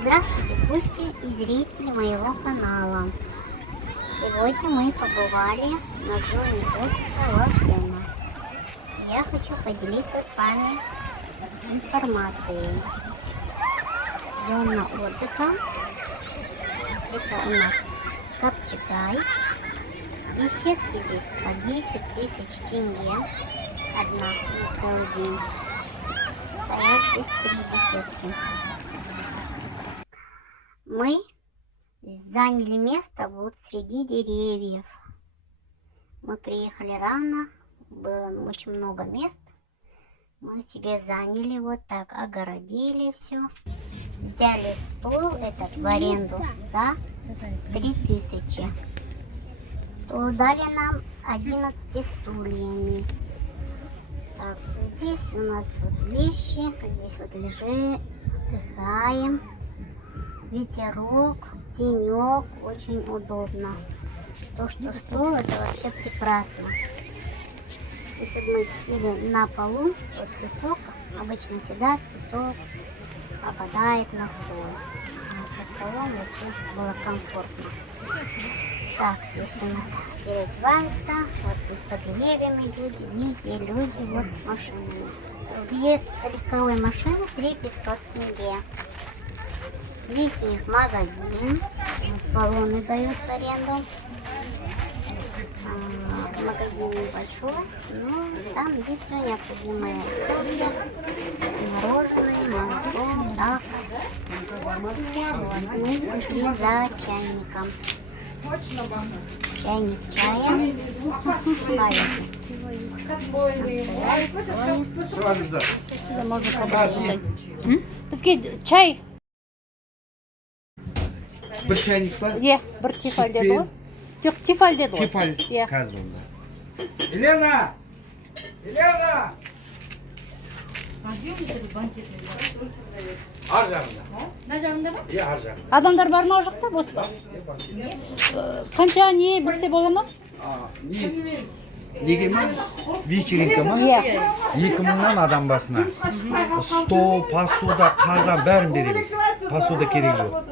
Здравствуйте, гости и зрители моего канала. Сегодня мы побывали на зоне отдыха Лагуна. Я хочу поделиться с вами информацией. Зона отдыха — это у нас Капчагай. Беседки здесь по 10 тысяч тенге. Одна на целый день. Стоят здесь 3 беседки. Мы заняли место вот среди деревьев. Мы приехали рано, было очень много мест. Мы себе заняли вот так, огородили все. Взяли стол этот в аренду за 3000. Стол дали нам с 11 стульями. Так, здесь у нас вот вещи, здесь вот лежим, отдыхаем. Ветерок, тенек, очень удобно. То, что стол, это вообще прекрасно. Если бы мы сидели на полу, вот песок, обычно всегда песок попадает на стол. А со столом очень было комфортно. Так, здесь у нас переодеваются, вот здесь под деревьями люди, везде люди, вот с машинами. Въезд легковой машины 3500 тенге. Здесь у них магазин, баллоны дают в аренду. Магазин небольшой, но там есть все необходимое. Сода, мороженое, молоко, сахар. Вот. Мы пришли за чайником. Чайник чая. Чай? Bir çaynik var. Ye, bir tifal dedi o. Yok, tifal dedi o. Tifal Ye. kazrında. Elena! Elena! Harcamda. Narjağında mı? İyi harcamda. Adamlar var mı o жақта бос па? Қанша не білсе бола ма? Неге ма? Вечеринка ма? Иә. 2000'dan adam basına. Stol, посуда, қазан бәрін береміз. Посуда керек жоқ.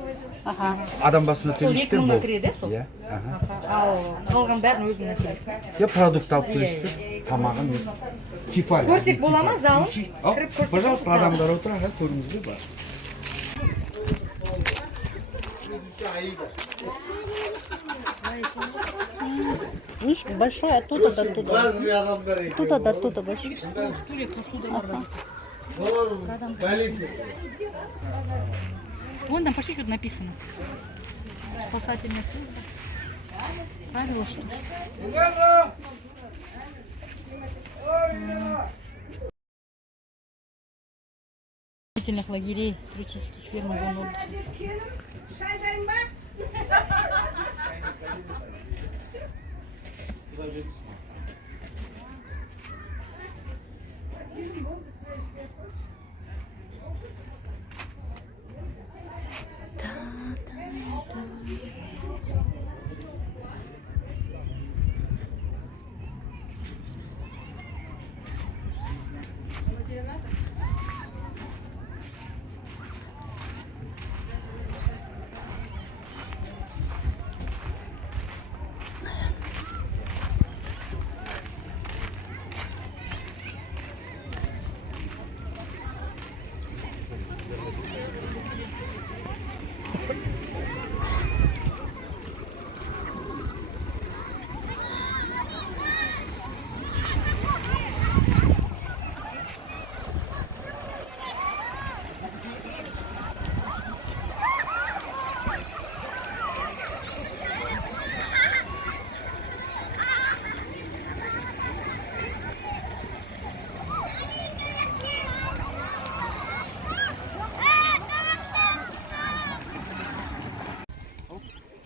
Аха. Адам басына төлейсіздер 2000 бұл. кіреді, сол? Иә. Ал қалған бәрін өзіңе төлейсің. Я продукт алып төлейсіздер. Тамағын өз. Тифаль. Көрсек бола ма залын? Ал, Кіріп көрсек пожалуйста, болса. адамдар отыр, аға, көріңіздер бар. Видишь, большой оттуда до туда. Оттуда до туда большой. Ага. Вон там почти что-то написано. Спасательная служба. Правило что? Длительных лагерей, туристических ферм и зон отдыха.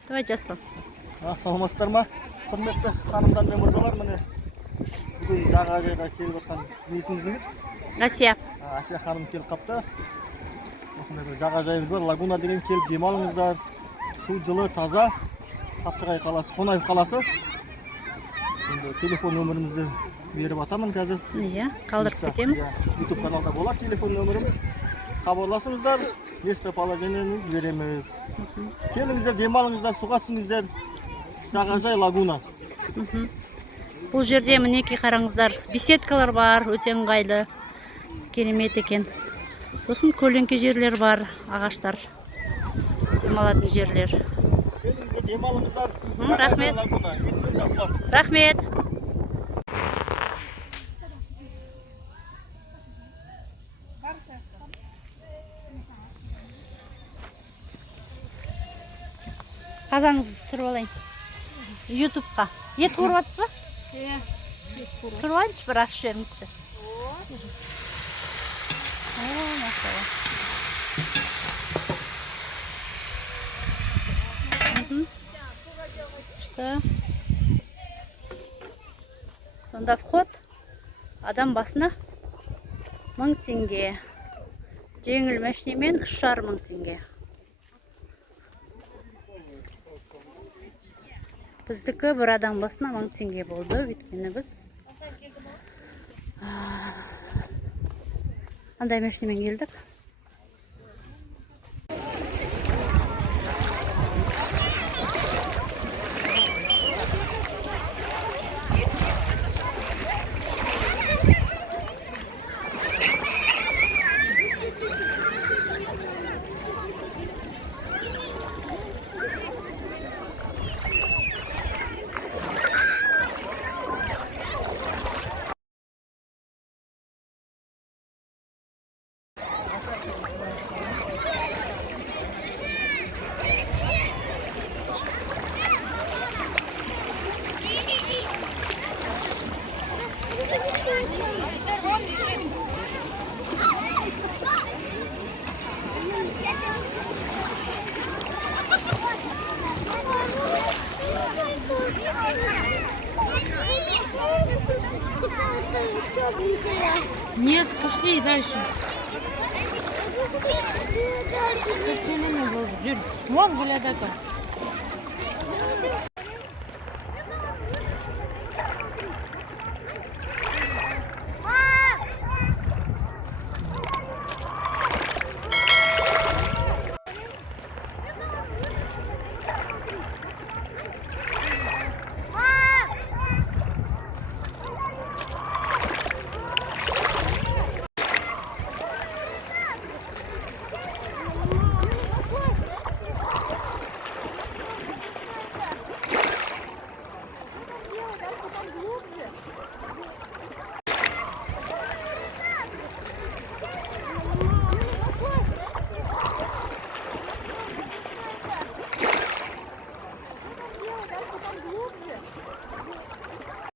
Давай, Жаслан. Саламатсыздар ма? Құрметті ханымдар мен мырзалар, міне бүгін жағажайға келіп жатқан несіміздің Асия. Асия ханым келіп қапты. Осындай бір жағажайымыз бар, Лагуна деген, келіп демалыңыздар. Су жылы, таза. Капчагай қаласы, Қонаев қаласы. Енді телефон нөмірімізді беріп атамын қазір. Иә, қалдырып кетеміз. YouTube каналда болады телефон нөмірім. Хабарласыңыздар. местоположениені жібереміз. Келіңіздер, демалыңыздар, суға түсіңіздер. Жағажай лагуна. Бұл жерде мінекей қараңыздар, беседкалар бар, өте ыңғайлы, керемет екен. Сосын көлеңке жерлер бар, ағаштар, демалатын жерлер. Келіңіздер, демалыңыздар. Рахмет. Лагуна. Есімді Аслан. Рахмет. Қазаныңызды түсіріп алайын. Ютубқа. Ет көріп жатсыз ба? Түсіріп алайыншы бір аш жеріңізді. Машалла. Что? Сонда вход адам басына 1000 теңге. Жеңіл мәшинемен 3500 теңге. Біздікі бір адам басына 1000 теңге болды, өйткені біз андай мәшинемен келдік. Нет, пошли дальше. Вон, глядь, это.